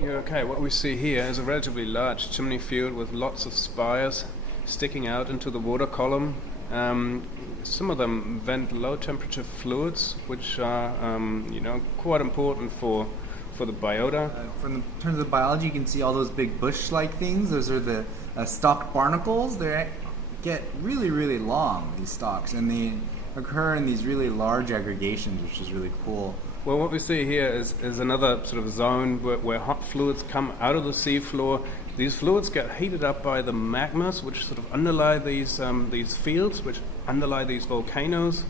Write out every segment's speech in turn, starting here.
Yeah, okay, what we see here is a relatively large chimney field with lots of spires sticking out into the water column. Some of them vent low temperature fluids, which are quite important for the biota. In terms of biology, you can see all those big bush-like things. Those are the stalked barnacles. They get really, really long, these stalks, and they occur in these really large aggregations, which is really cool. Well, what we see here is another sort of zone where hot fluids come out of the seafloor. These fluids get heated up by the magmas, which sort of underlie these fields, which underlie these volcanoes,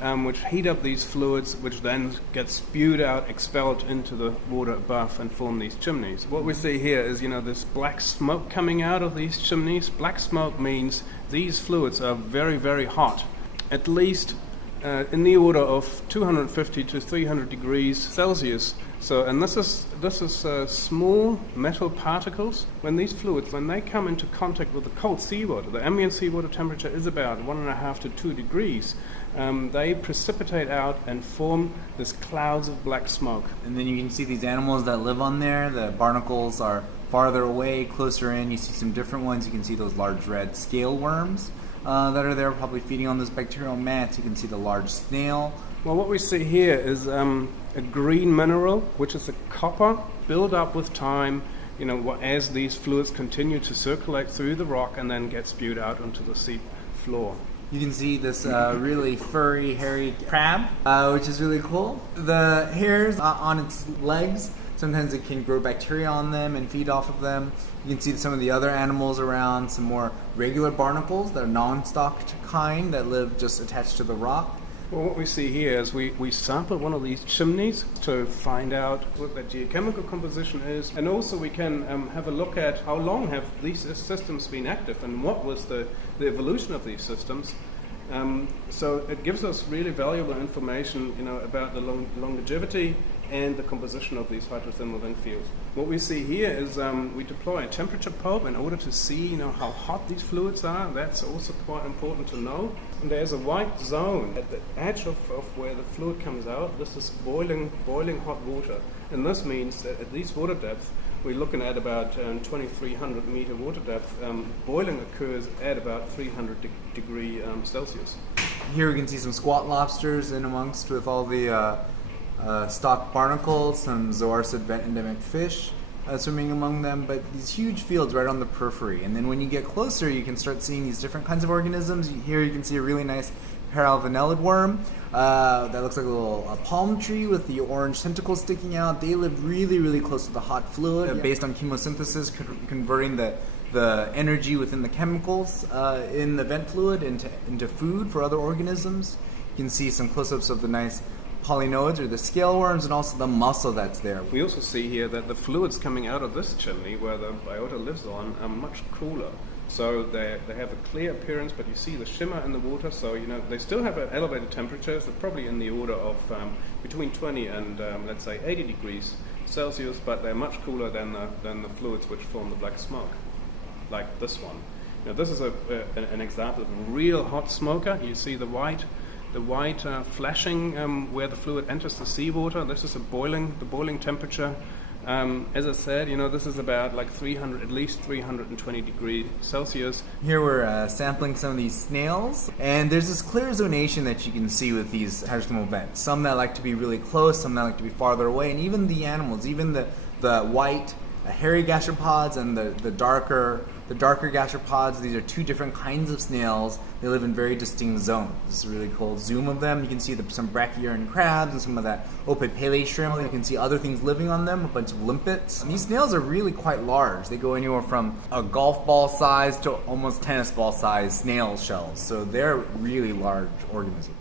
which heat up these fluids, which then get spewed out, expelled into the water above and form these chimneys. What we see here is, this black smoke coming out of these chimneys. Black smoke means these fluids are very, very hot, at least in the order of 250 to 300 degrees Celsius. So, and this is small metal particles. When these fluids, when they come into contact with the cold seawater, the ambient seawater temperature is about 1.5 to 2 degrees. They precipitate out and form these clouds of black smoke. And then you can see these animals that live on there. The barnacles are farther away, closer in. You see some different ones. You can see those large red scale worms that are there, probably feeding on those bacterial mats. You can see the large snail. Well, what we see here is a green mineral, which is a copper, build up with time, as these fluids continue to circulate through the rock and then get spewed out onto the sea floor. You can see this really furry, hairy crab, which is really cool. The hairs on its legs, sometimes it can grow bacteria on them and feed off of them. You can see some of the other animals around, some more regular barnacles that are non-stalked kind that live just attached to the rock. Well, what we see here is we sample one of these chimneys to find out what the geochemical composition is, and also we can have a look at how long have these systems been active and what was the evolution of these systems. So it gives us really valuable information, about the longevity and the composition of these hydrothermal vent fields. What we see here is we deploy a temperature probe in order to see, how hot these fluids are. That's also quite important to know. And there's a white zone at the edge of where the fluid comes out. This is boiling hot water. And this means that at these water depths, we're looking at about 2,300 meter water depth. Boiling occurs at about 300 degree Celsius. Here we can see some squat lobsters in amongst with all the stalked barnacles, some zooarcid vent endemic fish swimming among them, but these huge fields right on the periphery. And then when you get closer, you can start seeing these different kinds of organisms. Here you can see a really nice paralvenellid worm that looks like a little palm tree with the orange tentacles sticking out. They live really, really close to the hot fluid based on chemosynthesis, converting the energy within the chemicals in the vent fluid into food for other organisms. You can see some close-ups of the nice polynoids or the scale worms, and also the muscle that's there. We also see here that the fluids coming out of this chimney where the biota lives on are much cooler. So they have a clear appearance, but you see the shimmer in the water. So they still have an elevated temperature, so probably in the order of between 20 and let's say 80 degrees Celsius, but they're much cooler than the fluids which form the black smoke, like this one. This is an example of a real hot smoker. You see the white flashing where the fluid enters the seawater. This is the boiling temperature. As I said, this is about like at least 320 degrees Celsius. Here we're sampling some of these snails, and there's this clear zonation that you can see with these hydrothermal vents. Some that like to be really close, some that like to be farther away, and even the animals, even the white hairy gastropods and the darker gastropods. These are two different kinds of snails. They live in very distinct zones. This is a really cool zoom of them. You can see some brachyurine crabs and some of that opipele shrimp. You can see other things living on them, a bunch of limpets. And these snails are really quite large. They go anywhere from a golf ball size to almost tennis ball size snail shells. So they're really large organisms.